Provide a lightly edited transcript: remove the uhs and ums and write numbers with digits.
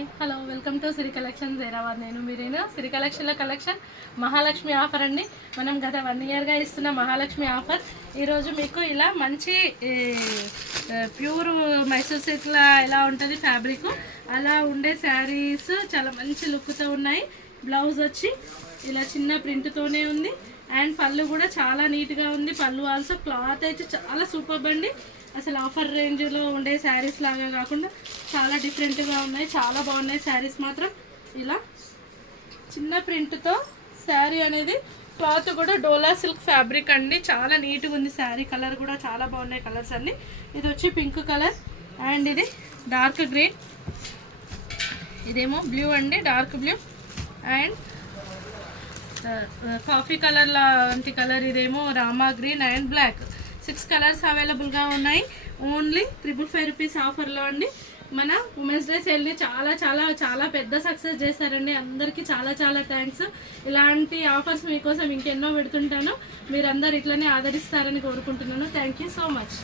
Hello welcome to Siri collection Hyderabad. నేను మీరేనా సిరి కలెక్షన్ల కలెక్షన్ మహాలక్ష్మి ఆఫర్ అండి. మనం గత 1 ఇయర్గా ఇస్తున్న మహాలక్ష్మి ఆఫర్ ఈరోజు మీకు ఇలా మంచి ప్యూర్ మైసూర్ సిల్క్లా ఎలా ఉంటుంది ఫ్యాబ్రిక్ అలా ఉండే శారీస్ చాలా మంచి లుక్తో ఉన్నాయి. బ్లౌజ్ వచ్చి ఇలా చిన్న ప్రింట్తోనే ఉంది అండ్ పళ్ళు కూడా చాలా నీట్గా ఉంది. పళ్ళు ఆల్సో క్లాత్ అయితే చాలా సూపర్ అండి. అసలు ఆఫర్ రేంజ్లో ఉండే శారీస్ లాగా కాకుండా చాలా డిఫరెంట్గా ఉన్నాయి. చాలా బాగున్నాయి శారీస్ మాత్రం. ఇలా చిన్న ప్రింట్తో శారీ అనేది క్లాత్ కూడా డోలా సిల్క్ ఫ్యాబ్రిక్ అండి. చాలా నీట్గా ఉంది శారీ. కలర్ కూడా చాలా బాగున్నాయి కలర్స్ అన్నీ. ఇది వచ్చి పింక్ కలర్ అండ్ ఇది డార్క్ గ్రీన్, ఇదేమో బ్లూ అండి, dark blue and coffee colour లాంటి కలర్, ఇదేమో రామా గ్రీన్ అండ్ బ్లాక్. 6 కలర్స్ అవైలబుల్గా ఉన్నాయి. ఓన్లీ 555 రూపీస్ ఆఫర్లో అండి. మన ఉమెన్స్ డే సేల్ని చాలా చాలా చాలా పెద్ద సక్సెస్ చేశారండి. అందరికీ చాలా చాలా థ్యాంక్స్. ఇలాంటి ఆఫర్స్ మీకోసం ఇంకెన్నో పెడుతుంటాను. మీరందరూ ఇట్లనే ఆదరిస్తారని కోరుకుంటున్నాను. Thank you so much.